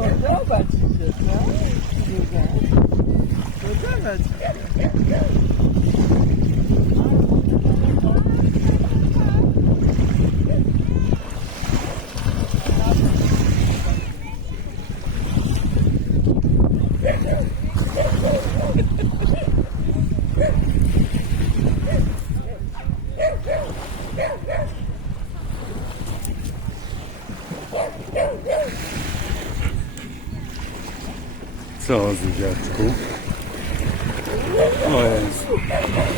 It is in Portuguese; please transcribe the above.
Podoba ci się, tak? Druga. Podoba ci się. Co, Zuziaczku? O Jezu.